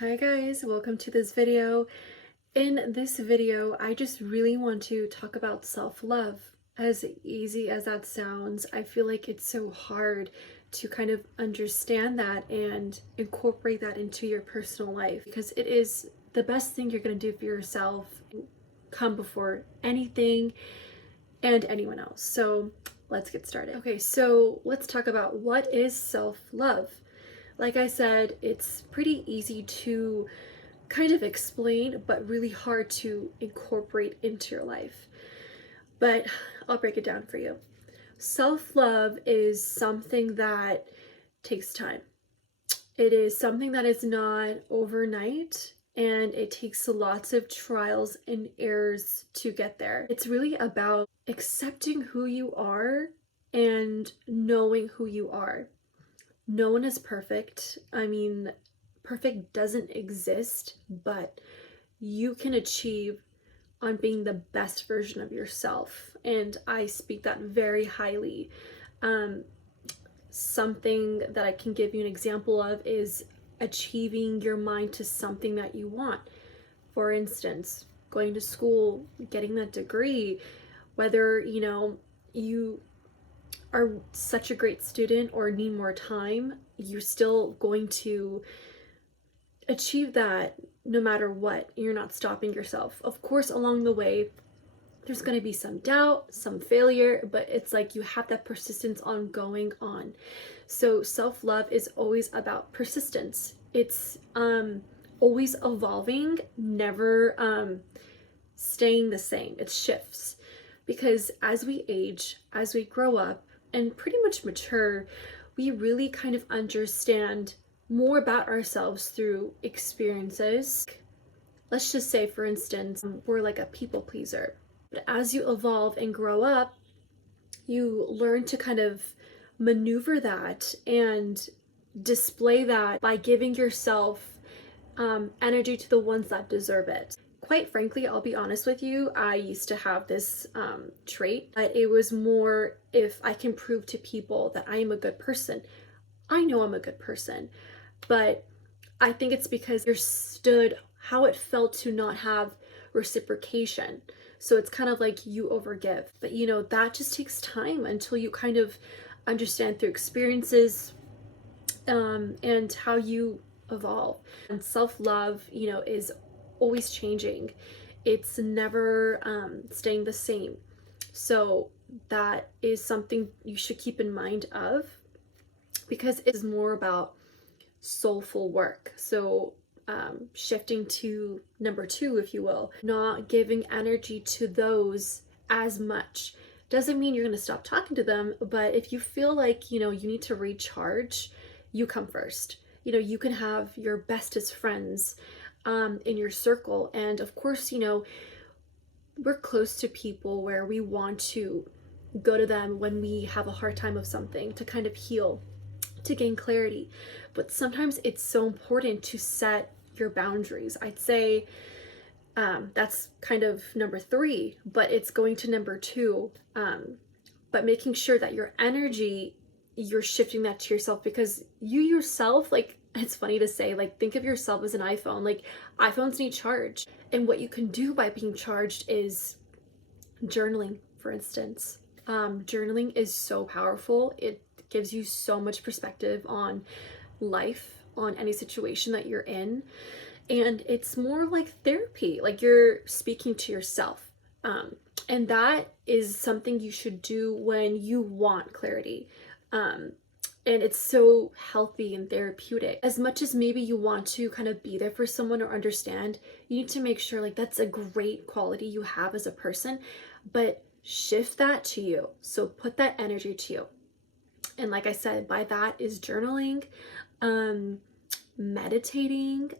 Hi guys, welcome to this video. In this video, I just really want to talk about self-love. As easy as that sounds, I feel like it's so hard to kind of understand that and incorporate that into your personal life because it is the best thing you're going to do for yourself, come before anything and anyone else. So let's get started. Okay, so let's talk about what is self-love. Like I said, it's pretty easy to kind of explain, but really hard to incorporate into your life. But I'll break it down for you. Self-love is something that takes time. It is something that is not overnight, and it takes lots of trials and errors to get there. It's really about accepting who you are and knowing who you are. No one is perfect. I mean, perfect doesn't exist, but you can achieve on being the best version of yourself. And I speak that very highly. Something that I can give you an example of is achieving your mind to something that you want. For instance, going to school, getting that degree, whether, you are such a great student or need more time, you're still going to achieve that no matter what. You're not stopping yourself. Of course, along the way, there's going to be some doubt, some failure, but it's like you have that persistence on going on. So self-love is always about persistence. It's always evolving, never staying the same. It shifts because as we age, as we grow up, and pretty much mature, we really kind of understand more about ourselves through experiences. Let's just say, for instance, we're like a people pleaser. But as you evolve and grow up, you learn to kind of maneuver that and display that by giving yourself energy to the ones that deserve it. Quite frankly, I'll be honest with you, I used to have this trait, but it was more if I can prove to people that I am a good person. I know I'm a good person, but I think it's because I understood how it felt to not have reciprocation. So it's kind of like you overgive. But that just takes time until you kind of understand through experiences and how you evolve. And self-love, is always changing. It's never staying the same. So that is something you should keep in mind of because it is more about soulful work. So shifting to number 2, if you will, not giving energy to those as much. Doesn't mean you're going to stop talking to them, but if you feel like, you need to recharge, you come first. You can have your bestest friends in your circle. And of course, we're close to people where we want to go to them when we have a hard time of something to kind of heal, to gain clarity. But sometimes it's so important to set your boundaries. I'd say that's kind of number 3, but it's going to number 2. But making sure that your energy, you're shifting that to yourself, because you yourself, like, it's funny to say, like, think of yourself as an iPhone. Like, iPhones need charge. And what you can do by being charged is journaling, for instance. Journaling is so powerful. It gives you so much perspective on life, on any situation that you're in. And it's more like therapy, like you're speaking to yourself. And that is something you should do when you want clarity. And it's so healthy and therapeutic. As much as maybe you want to kind of be there for someone or understand, you need to make sure like that's a great quality you have as a person, but shift that to you. So put that energy to you. And like I said, by that is journaling, meditating,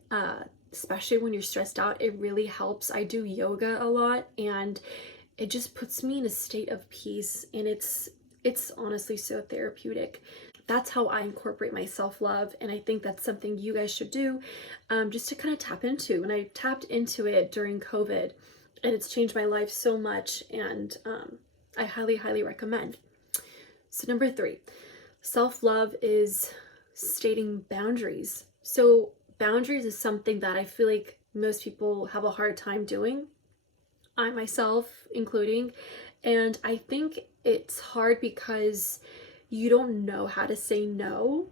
especially when you're stressed out, it really helps. I do yoga a lot and it just puts me in a state of peace, and it's honestly so therapeutic. That's how I incorporate my self-love, and I think that's something you guys should do, just to kind of tap into. And I tapped into it during COVID, and it's changed my life so much, and I highly, highly recommend. So number 3, self-love is stating boundaries. So boundaries is something that I feel like most people have a hard time doing, I myself including. And I think it's hard because you don't know how to say no,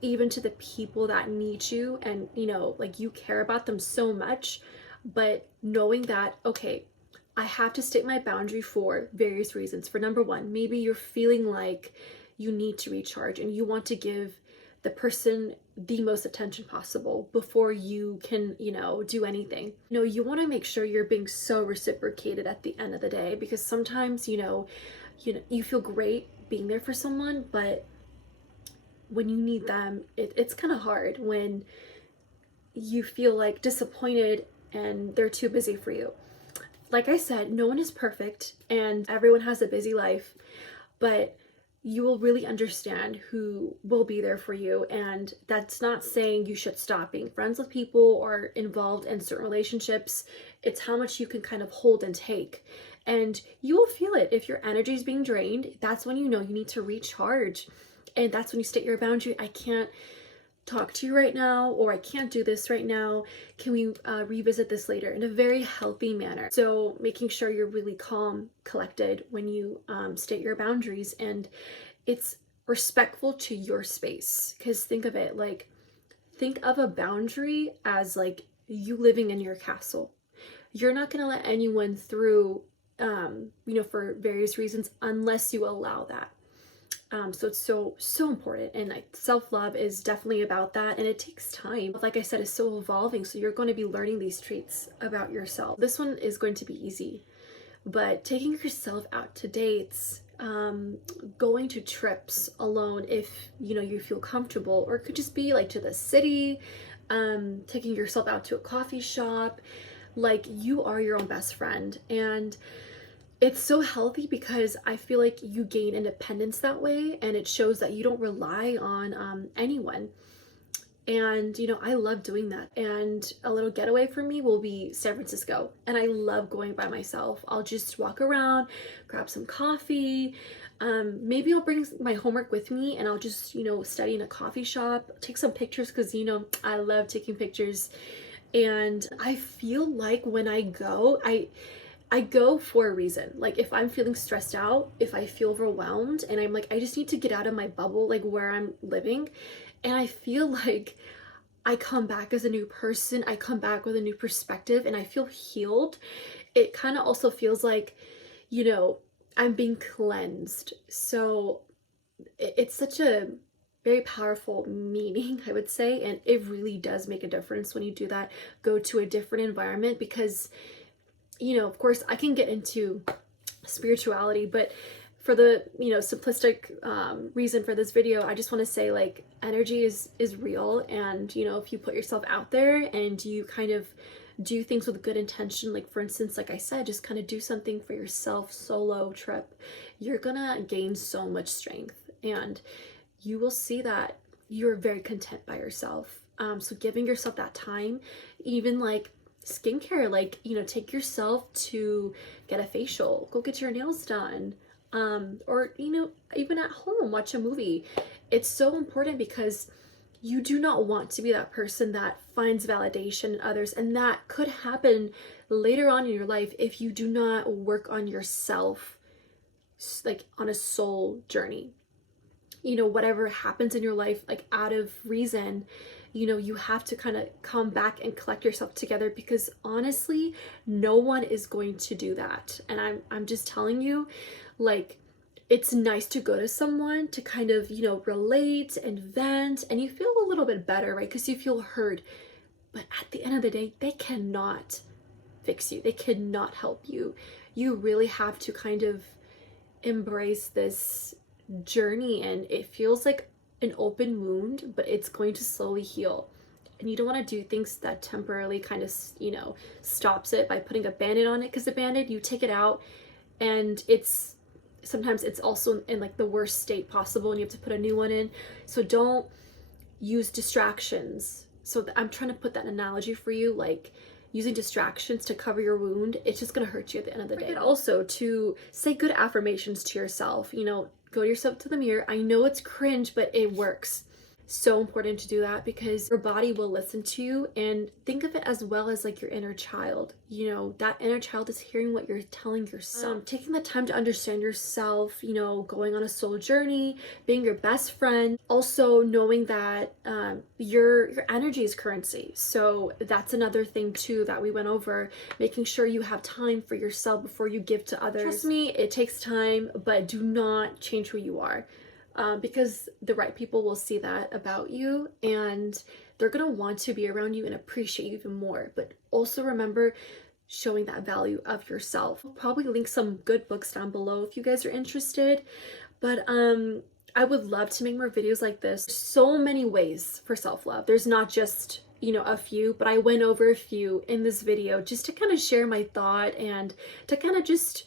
even to the people that need you, and like you care about them so much. But knowing that, okay, I have to state my boundary for various reasons. For number one, maybe you're feeling like you need to recharge and you want to give the person the most attention possible before you can, do anything. You want to make sure you're being so reciprocated at the end of the day, because sometimes, you feel great being there for someone, but when you need them, it's kind of hard when you feel like disappointed and they're too busy for you. Like I said, no one is perfect and everyone has a busy life, but you will really understand who will be there for you. And that's not saying you should stop being friends with people or involved in certain relationships. It's how much you can kind of hold and take. And you will feel it. If your energy is being drained, that's when you know you need to recharge. And that's when you state your boundary. I can't talk to you right now, or I can't do this right now. Can we revisit this later, in a very healthy manner? So making sure you're really calm, collected when you state your boundaries, and it's respectful to your space. Because think of it like, think of a boundary as like you living in your castle. You're not going to let anyone through, for various reasons, unless you allow that. So it's so important, and like self-love is definitely about that, and it takes time. Like I said, it's so evolving, so you're going to be learning these traits about yourself. This one is going to be easy, but taking yourself out to dates, going to trips alone if you feel comfortable, or it could just be like to the city, taking yourself out to a coffee shop. Like, you are your own best friend, and it's so healthy because I feel like you gain independence that way, and it shows that you don't rely on anyone. And I love doing that. And a little getaway for me will be San Francisco, and I love going by myself. I'll just walk around, grab some coffee. Maybe I'll bring my homework with me, and I'll just study in a coffee shop, take some pictures, because I love taking pictures. And I feel like when I go, I go for a reason. Like, if I'm feeling stressed out, if I feel overwhelmed, and I'm like, I just need to get out of my bubble, like where I'm living, and I feel like I come back as a new person, I come back with a new perspective, and I feel healed. It kind of also feels like, I'm being cleansed. So it's such a very powerful meaning, I would say, and it really does make a difference when you do that. Go to a different environment, because of course I can get into spirituality, but for the simplistic reason for this video, I just want to say, like, energy is real, and if you put yourself out there and you kind of do things with good intention, like for instance, like I said, just kind of do something for yourself, solo trip, you're gonna gain so much strength, and you will see that you're very content by yourself. So giving yourself that time, even like skincare, like take yourself to get a facial, go get your nails done, or even at home watch a movie. It's so important, because you do not want to be that person that finds validation in others, and that could happen later on in your life if you do not work on yourself, like on a soul journey. Whatever happens in your life, like out of reason, you have to kind of come back and collect yourself together, because honestly, no one is going to do that. And I'm just telling you, like, it's nice to go to someone to kind of, relate and vent, and you feel a little bit better, right? Because you feel heard. But at the end of the day, they cannot fix you. They cannot help you. You really have to kind of embrace this journey, and it feels like an open wound, but it's going to slowly heal. And you don't want to do things that temporarily kind of stops it by putting a band-aid on it, because the band-aid, you take it out and sometimes it's also in like the worst state possible, and you have to put a new one in. So don't use distractions. So I'm trying to put that analogy for you, like using distractions to cover your wound, it's just going to hurt you at the end of the day. Also, to say good affirmations to yourself, go yourself to the mirror. I know it's cringe, but it works. so important to do that because your body will listen to you. And think of it as well as like your inner child. You know, that inner child is hearing what you're telling yourself. Taking the time to understand yourself, you know, going on a soul journey, being your best friend, also knowing that your energy is currency. So that's another thing too that we went over, making sure you have time for yourself before you give to others. Trust me, it takes time, but do not change who you are. Because the right people will see that about you and they're gonna want to be around you and appreciate you even more. But also remember showing that value of yourself. I'll probably link some good books down below if you guys are interested. But I would love to make more videos like this. So many ways for self-love. There's not just, you know, a few, but I went over a few in this video just to kind of share my thought and to kind of just,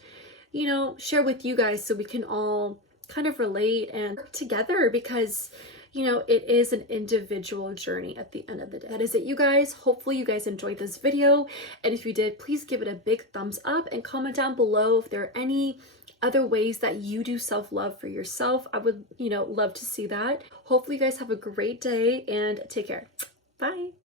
you know, share with you guys so we can all kind of relate and work together because, you know, it is an individual journey at the end of the day. That is it, you guys. Hopefully you guys enjoyed this video. And if you did, please give it a big thumbs up and comment down below if there are any other ways that you do self-love for yourself. I would, you know, love to see that. Hopefully you guys have a great day and take care. Bye.